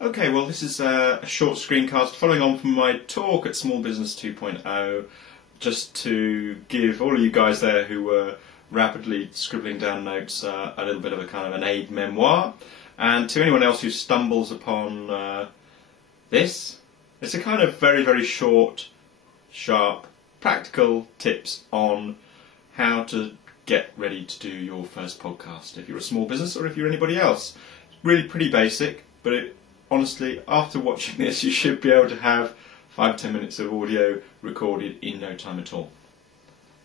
Okay, well this is a short screencast following on from my talk at Small Business 2.0, just to give all of you guys there who were rapidly scribbling down notes a little bit of a kind of an aid memoir, and to anyone else who stumbles upon this, it's a kind of very, very short, sharp, practical tips on how to get ready to do your first podcast if you're a small business or if you're anybody else. Really pretty basic, but honestly, after watching this, you should be able to have 5-10 minutes of audio recorded in no time at all.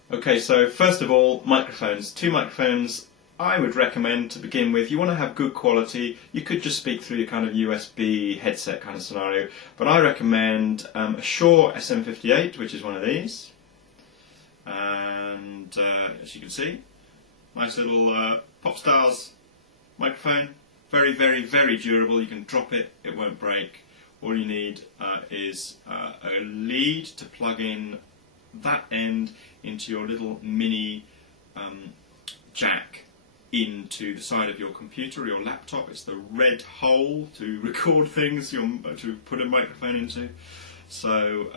Okay, so first of all, microphones. 2 microphones I would recommend to begin with. You want to have good quality. You could just speak through your kind of USB headset kind of scenario, but I recommend a Shure SM58, which is one of these. And as you can see, nice little Popstars microphone. Very, very, very durable. You can drop it, it won't break. All you need is a lead to plug in that end into your little mini jack into the side of your computer or your laptop. It's the red hole to record things, to put a microphone into. So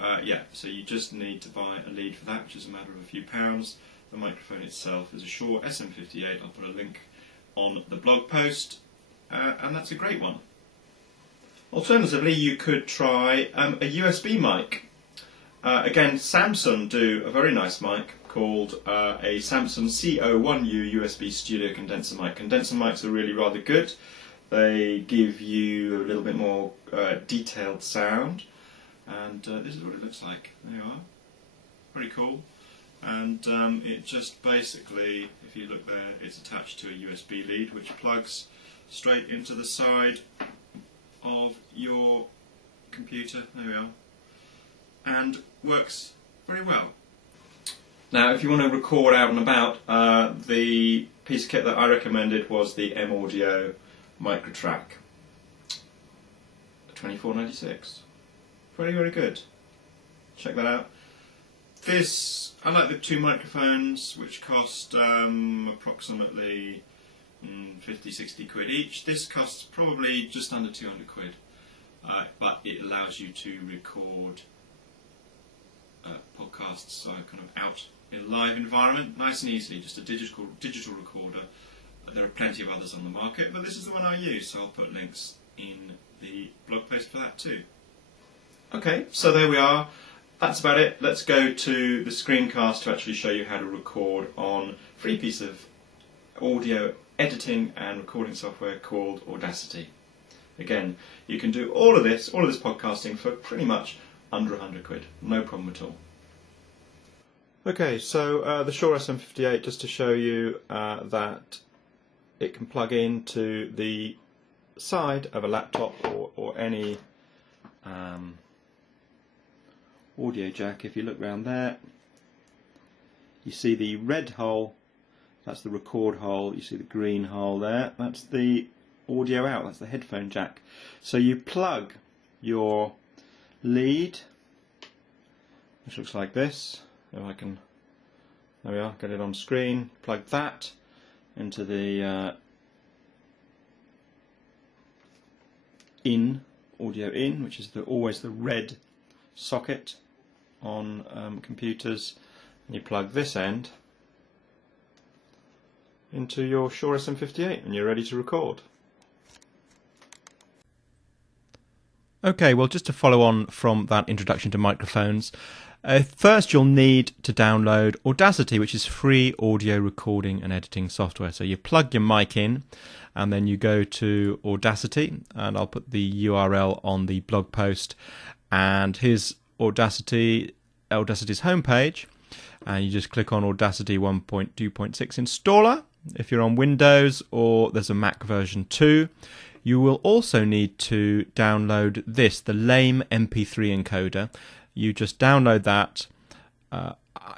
so you just need to buy a lead for that, which is a matter of a few pounds. The microphone itself is a Shure SM58. I'll put a link on the blog post. And that's a great one. Alternatively, you could try a USB mic. Again, Samsung do a very nice mic called a Samsung CO1U USB Studio Condenser mic. Condenser mics are really rather good. They give you a little bit more detailed sound. And this is what it looks like. There you are. Pretty cool. And it just basically, if you look there, it's attached to a USB lead which plugs straight into the side of your computer, there we are, and works very well. Now if you want to record out and about, the piece of kit that I recommended was the M-Audio Microtrack $24.96. Very, very good. Check that out. This, I like the 2 microphones which cost approximately 50-60 quid each. This costs probably just under 200 quid, but it allows you to record podcasts kind of out in a live environment, nice and easily, just a digital recorder. There are plenty of others on the market, but this is the one I use, so I'll put links in the blog post for that too. Okay, so there we are. That's about it. Let's go to the screencast to actually show you how to record on a free piece of audio editing and recording software called Audacity. Again, you can do all of this podcasting for pretty much under 100 quid. No problem at all. Okay, so the Shure SM58, just to show you that it can plug into the side of a laptop or any audio jack. If you look round there, you see the red hole. That's the record hole. You see the green hole there. That's the audio out. That's the headphone jack. So you plug your lead, which looks like this. If I can, there we are, get it on screen. Plug that into the audio in, which is always the red socket on computers. And you plug this end into your Shure SM58 and you're ready to record. Okay, well, just to follow on from that introduction to microphones, first you'll need to download Audacity, which is free audio recording and editing software. So you plug your mic in and then you go to Audacity, and I'll put the URL on the blog post. And here's Audacity's homepage, and you just click on Audacity 1.2.6 installer if you're on Windows, or there's a Mac version 2. You will also need to download this, the Lame MP3 encoder. You just download that,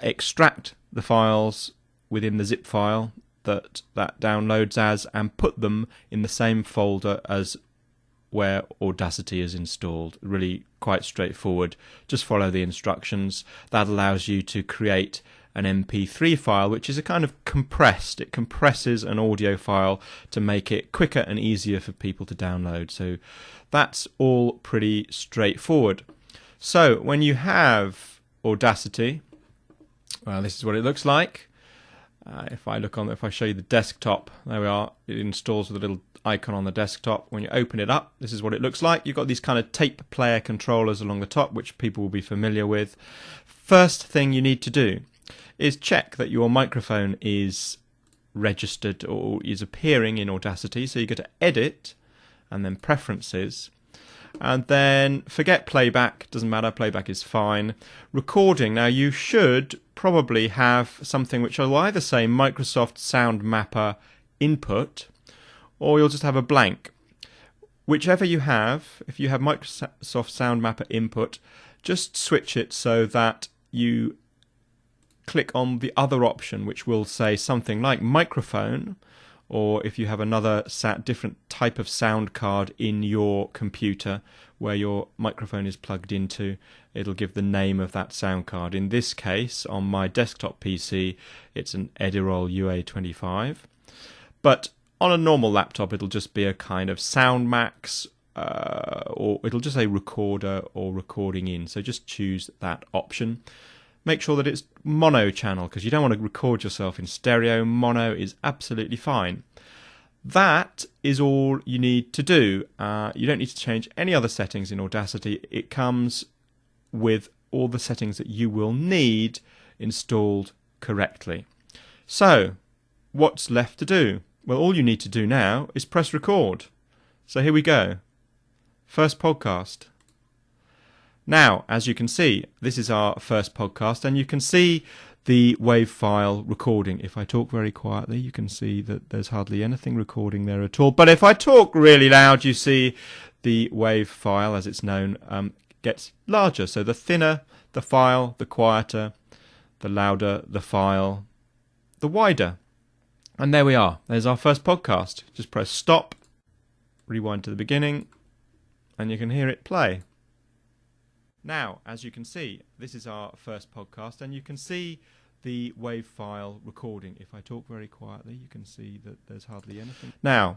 extract the files within the zip file that downloads as, and put them in the same folder as where Audacity is installed. Really quite straightforward. Just follow the instructions. That allows you to create an MP3 file, which is a kind of compressed. It compresses an audio file to make it quicker and easier for people to download. So that's all pretty straightforward. So when you have Audacity, well, this is what it looks like. If I show you the desktop, there we are. It installs with a little icon on the desktop. When you open it up, this is what it looks like. You've got these kind of tape player controllers along the top, which people will be familiar with. First thing you need to do is check that your microphone is registered or is appearing in Audacity. So you go to Edit and then Preferences. And then forget playback, doesn't matter, playback is fine. Recording, now you should probably have something which will either say Microsoft Sound Mapper input, or you'll just have a blank. Whichever you have, if you have Microsoft Sound Mapper input, just switch it so that you click on the other option, which will say something like microphone, or if you have another different type of sound card in your computer where your microphone is plugged into, it'll give the name of that sound card. In this case, on my desktop PC, it's an Edirol UA25. But on a normal laptop, it'll just be a kind of SoundMax, or it'll just say recorder or recording in. So just choose that option. Make sure that it's mono channel, because you don't want to record yourself in stereo. Mono is absolutely fine. That is all you need to do. You don't need to change any other settings in Audacity. It comes with all the settings that you will need installed correctly. So, what's left to do? Well, all you need to do now is press record. So here we go. First podcast. Now, as you can see, this is our first podcast, and you can see the WAV file recording. If I talk very quietly, you can see that there's hardly anything recording there at all. But if I talk really loud, you see the WAV file, as it's known, gets larger. So the thinner the file, the quieter, the louder the file, the wider. And there we are. There's our first podcast. Just press stop, rewind to the beginning, and you can hear it play. Now, as you can see, this is our first podcast, and you can see the WAV file recording. If I talk very quietly, you can see that there's hardly anything. Now,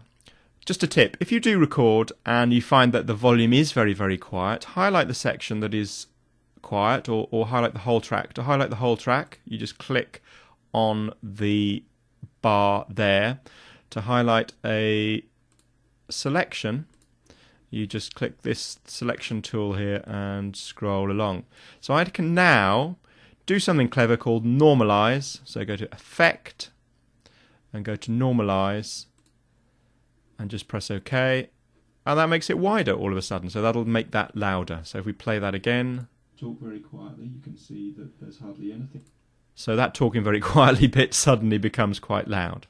just a tip. If you do record and you find that the volume is very, very quiet, highlight the section that is quiet, or highlight the whole track. To highlight the whole track, you just click on the bar there. To highlight a selection, you just click this selection tool here and scroll along. So I can now do something clever called normalize. So go to Effect and go to Normalize and just press OK. And that makes it wider all of a sudden. So that'll make that louder. So if we play that again. Talk very quietly, you can see that there's hardly anything. So that talking very quietly bit suddenly becomes quite loud.